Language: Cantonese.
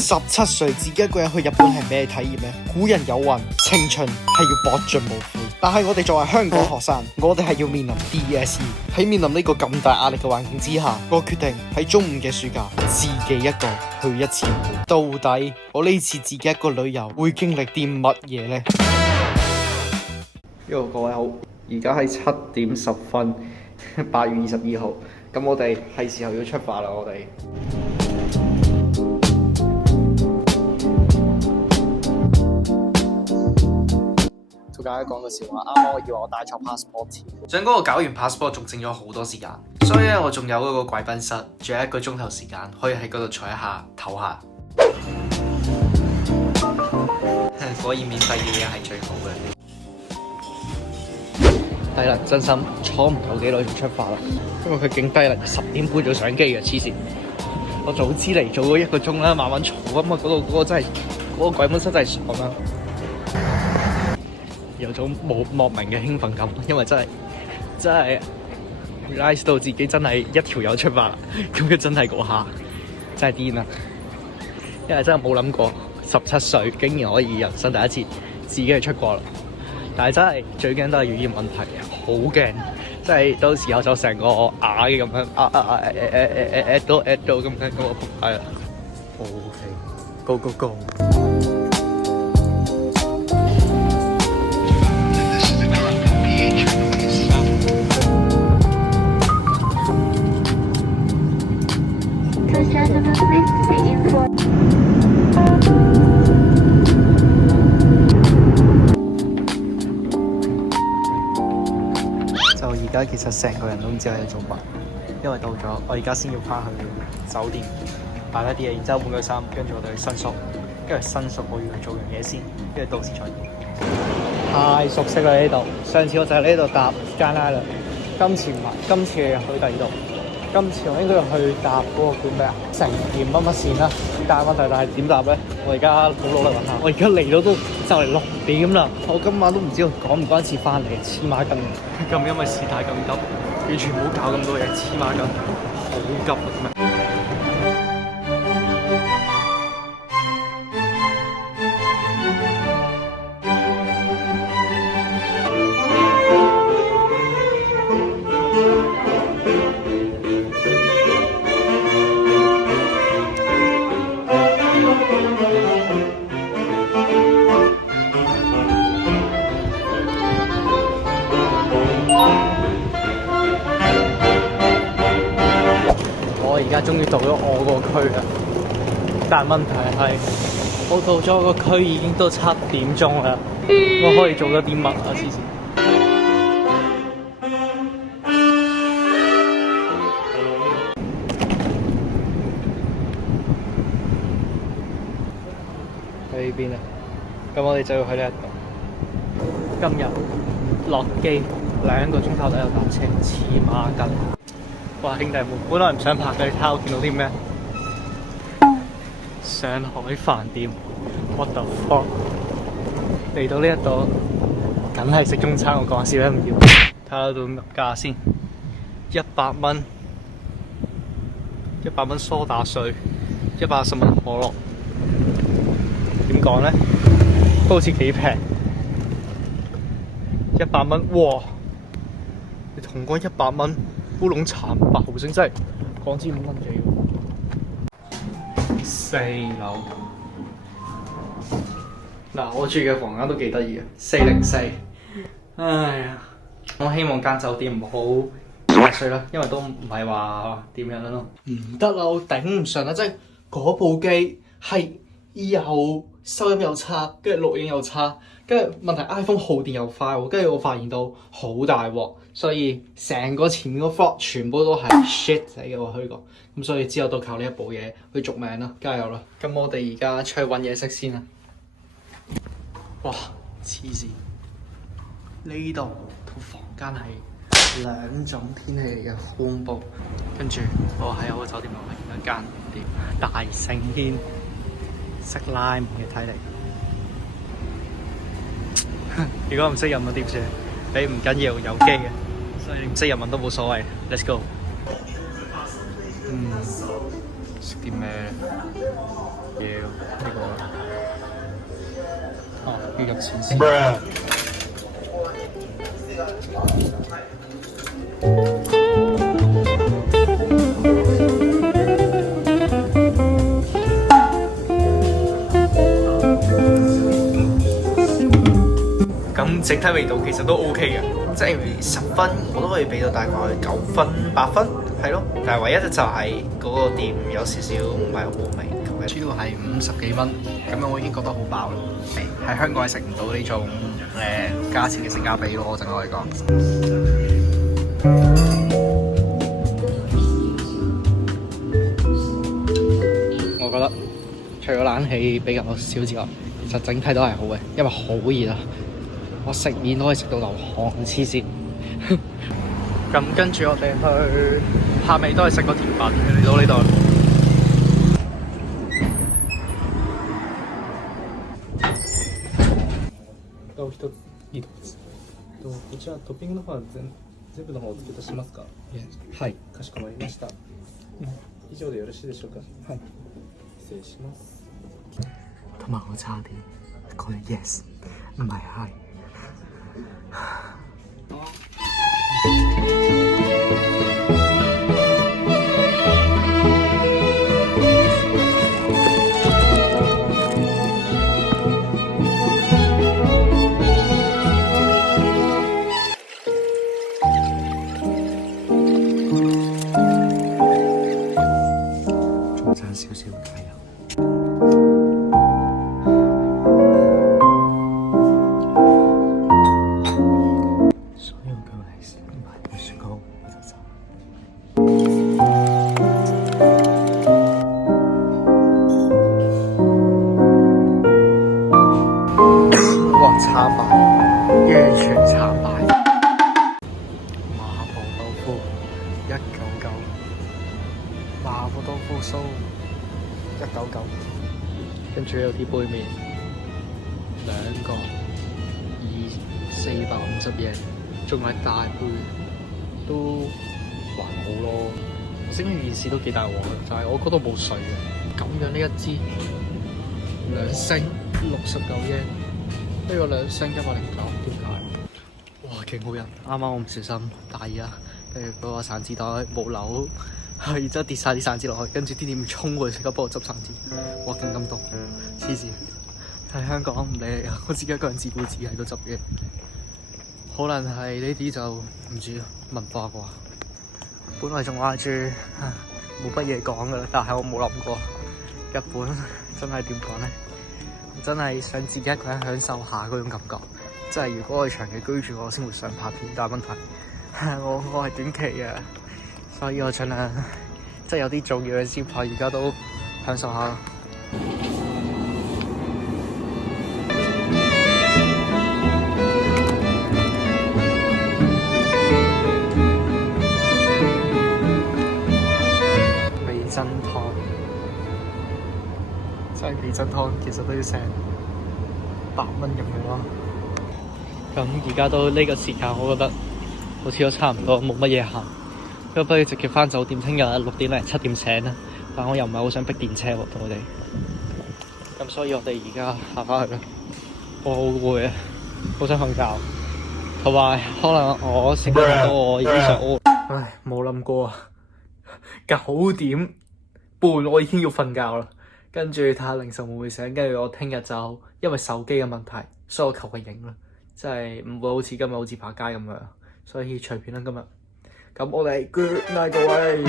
17歲自己一個人去日本係咩體驗呢？古人有云，青春係要搏盡無悔。但係我哋作為香港學生，我哋係要面臨 DSE。喺面臨呢個咁大壓力嘅環境之下，我決定喺中午嘅暑假自己一個去一次日本。到底我呢次自己一個旅遊會經歷啲乜嘢呢？各位好，而家係7點10分，8月22號。咁我哋係時候要出發啦，我哋。同大家講個笑話，啱啱我以為我帶錯 passport， 上嗰個搞完 passport 仲剩咗好多時間，所以咧我仲有嗰個貴賓室，仲有1個鐘頭時間可以喺嗰度坐一下唞下。果然免費嘅嘢係最好嘅。低能真心坐唔夠幾耐就出發啦，因為佢勁低能，10點半就上機嘅，黐線！我早知嚟早咗1個鐘啦，慢慢坐啊嘛，嗰個真係嗰個貴賓室真係爽啦，有種莫名嘅興奮感，因為真係 realize 到自己真係一條友出發啦，咁佢真係嗰下真係癲啦，因為真係冇諗過17歲竟然可以人生第一次自己去出國啦。但係真係最驚都係語言問題，好驚！即係到時候就成個啞嘅咁樣到咁樣咁我仆街啦。OK，go go go！ 而家其實成個人都唔知我喺度做乜，因為到咗我而家先要翻去酒店擺翻啲嘢，然之後換個衫，跟住我哋去新宿，跟住新宿我要去做樣嘢先，跟住到時再見。太熟悉啦呢度，上次我就喺呢度搭 Skyline， 今次唔係，今次去第二度，今次我應該要去搭嗰個叫咩啊？成田乜乜線啦，但係問題係點搭咧？我而家好努力揾下，我而家嚟到都就嚟6點啦，我今晚都唔知道趕唔趕一次翻嚟，黐孖筋。咁因為事態咁急，完全唔好搞咁多嘢，黐孖筋，好急啊！咁樣。我而家終於到咗我個區啦，但問題係我到咗個區已經都7點鐘啦，我可以做得啲乜啊？黐線！去呢邊啊？咁我哋就要去呢一度。今日落機2個鐘頭都有搭車，黐孖筋。哇！兄弟們，本來唔想拍嘅，你睇下我見到啲咩？上海飯店 ，what the fuck！ 嚟到呢一度，梗係食中餐，我講笑都唔要。睇下到物價先，100蚊，100蚊梳打水，110蚊可樂。點講咧？都好似幾平，100蚊，哇！你同我100蚊。烏龍茶500毫升真係港紙5蚊幾喎。4樓嗱，我住嘅房間都幾得意啊，404。哎呀，我希望間酒店唔好太衰啦，因為都唔係話點樣咯。唔得啦，我頂唔順啦，即係嗰部機係又收音又差，跟住錄影又差，跟住問題 iPhone 耗電又快喎，跟住我發現到好大鑊，所以成個前面個 vlog 全部都係 shit 嚟嘅，我可以講。咁所以之後都靠呢一部嘢去續命啦，加油啦！咁我哋而家出去揾嘢食先啦。哇，黐線！呢度套房間係2種天氣嚟嘅，好恐怖。跟住我喺我個酒店樓下有一間店大盛軒。識拉門嘅睇嚟，如果唔識日文點算？你唔緊要，有機嘅，所以唔識日文都冇所謂。Let's go。食啲咩？嘢呢個哦，要入錢先。咁整體味道其實都 OK 嘅，即係10分我都可以俾到大概9分8分，係咯。但係唯一就係嗰個店有少少唔係好好味。主要係50幾蚊，咁樣我已經覺得好飽啦。喺香港係食唔到呢種價錢嘅性價比咯，我淨可以講。我覺得除咗冷氣比較少之外，其實整體都係好嘅，因為好熱啊！我食麵都可以食到流汗，黐線。咁跟住我哋去下尾都係食個甜品，嚟到呢度。一ついいです。こちらトッピングの方は全部の方お付けいたしますか？はい。かしこまりました。以上でよろしいでしょうか？はい。失礼します。同埋我差啲講 yes， 唔係係。少少加油。所有嘅零食買雪糕我就走。哇！慘敗，完全慘敗。麻婆豆腐199，麻婆豆腐酥。199，跟住有啲杯麵，2個450yen，仲係大杯，都還好咯。整件事都幾大鑊，就係我嗰度冇水嘅。咁樣呢一支2升69 yen，呢個2升109，點解？哇，勁好飲！啱啱我唔小心大意啦，跟住嗰個散紙袋冇扭。然之後跌晒啲散紙落去，跟住啲店衝過去即刻幫我執散紙，哇！勁感動，黐線！喺香港唔理我自己一個人自顧自喺度執嘢，可能係呢啲就唔知文化啩。本來仲話住冇乜嘢講噶啦，但係我冇諗過日本真係點講咧？我真係想自己一個人享受下嗰種感覺。即係如果我係長期居住，我先會想拍片，但係問題我係短期嘅。所以我盡量即係有啲重要嘅先拍，而家都享受下。味噌湯，即係味噌湯，其實都要成8蚊咁樣咯。咁而家到呢個時間，我覺得好似都差唔多，冇乜嘢行。咁不如直接返酒店，聽日6點零7點醒啦。但我又唔係好想逼電車喎，同我哋。咁所以我哋而家行返去啦。我好攰啊，好想瞓覺。同埋可能我食得咁多，我已經想屙。唉，冇諗過啊！9點半我已經要瞓覺啦。跟住睇下凌晨會唔會醒。跟住我聽日就因為手機嘅問題，所以我求其影啦。即係唔會好似今日好似爬街咁樣，所以隨便啦今日。咁我哋 good night 各位。